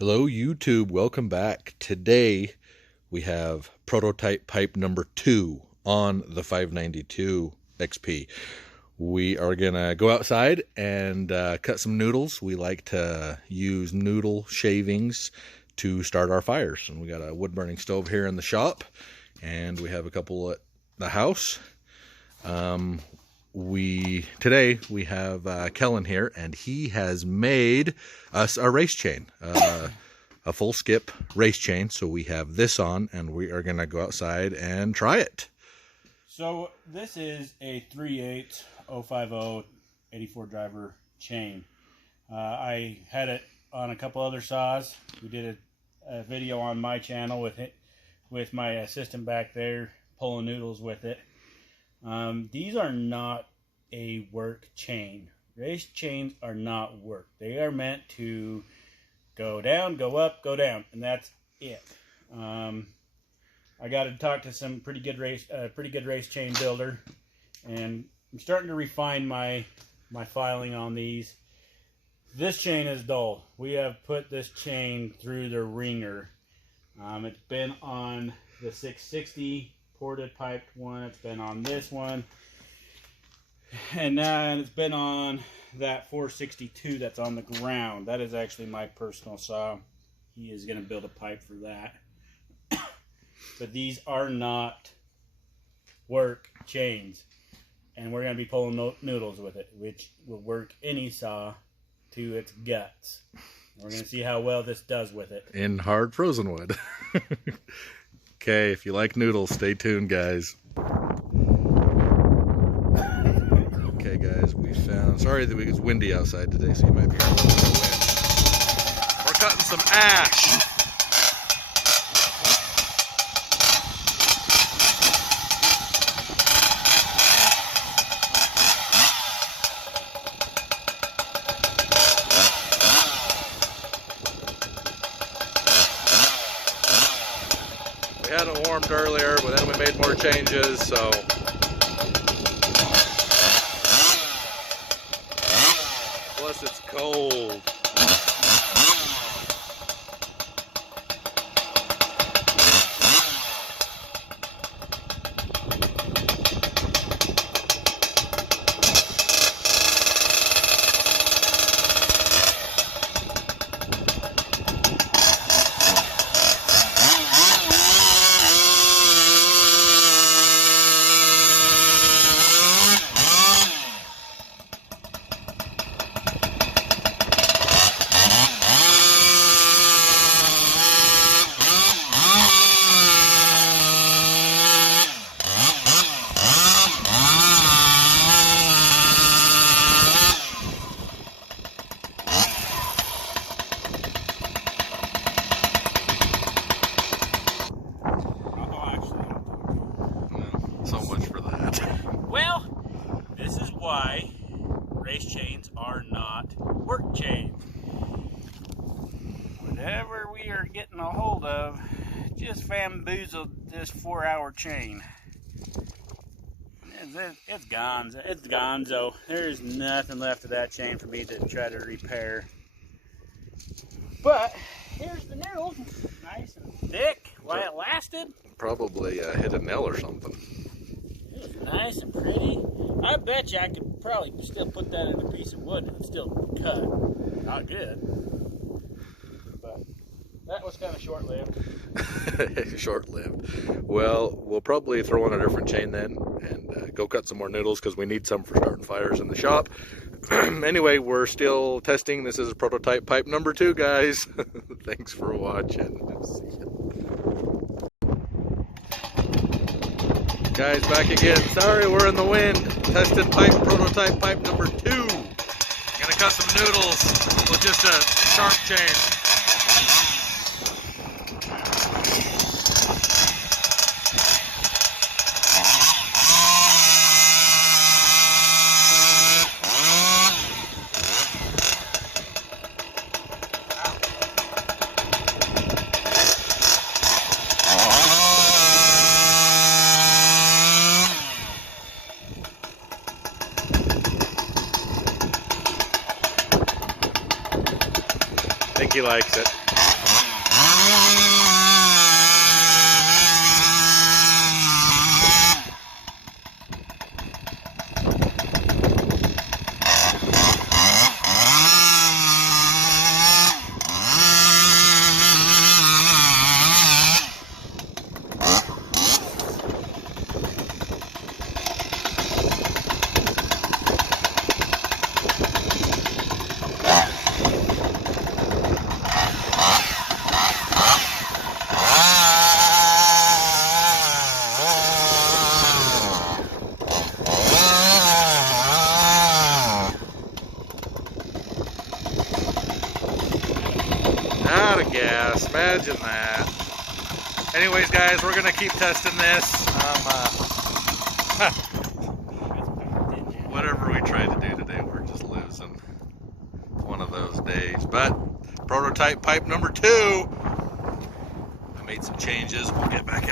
Hello YouTube, welcome back. Today we have prototype pipe number 2 on the 592 XP. We are gonna go outside and cut some noodles. We like to use noodle shavings to start our fires. And we got a wood burning stove here in the shop, and we have a couple at the house. Today we have Kellen here, and he has made us a race chain, a full skip race chain. So we have this on, and we are gonna go outside and try it. So this is a 3/8 050 84 driver chain. I had it on a couple other saws. We did a video on my channel with my assistant back there pulling noodles with it. These are not a work chain. Race chains are not work. They are meant to go down, go up, go down, and that's it. I got to talk to some pretty good race chain builder, and I'm starting to refine my filing on these. This chain is dull. We have put this chain through the ringer. It's been on the 660 ported piped one. It's been on this one, and it's been on that 462 that's on the ground. That is actually my personal saw. He is going to build a pipe for that. But these are not work chains, and we're going to be pulling noodles with it, which will work any saw to its guts. We're going to see how well this does with it. In hard frozen wood. Okay, if you like noodles, stay tuned, guys. Okay, guys, we found... Sorry that it's windy outside today, so you might be hearing a little bit of wind. We're cutting some ash. We had it warmed earlier, but then we made more changes, so... Plus it's cold. So much for that. Well, this is why race chains are not work chains. Whatever we are getting a hold of just bamboozled this 4-hour chain. It's gone. It's gonzo. There's nothing left of that chain for me to try to repair. But here's the noodle. Nice and thick. Why it lasted? Probably hit a nail or something. It was nice and pretty. I bet you I could probably still put that in a piece of wood and it'd still cut. Not good. But that was kind of short-lived. Short-lived. Well, we'll probably throw on a different chain then and go cut some more noodles because we need some for starting fires in the shop. Anyway, we're still testing. This is prototype pipe number 2, guys. Thanks for watching. See ya. Guys, back again. Sorry, we're in the wind. Tested pipe, prototype pipe number 2. Gonna cut some noodles with just a sharp chain. think he likes it. Out of gas, imagine that. Anyways, guys, we're gonna keep testing this. Whatever we tried to do today, we're just losing. One of those days. But prototype pipe number 2. I made some changes. We'll get back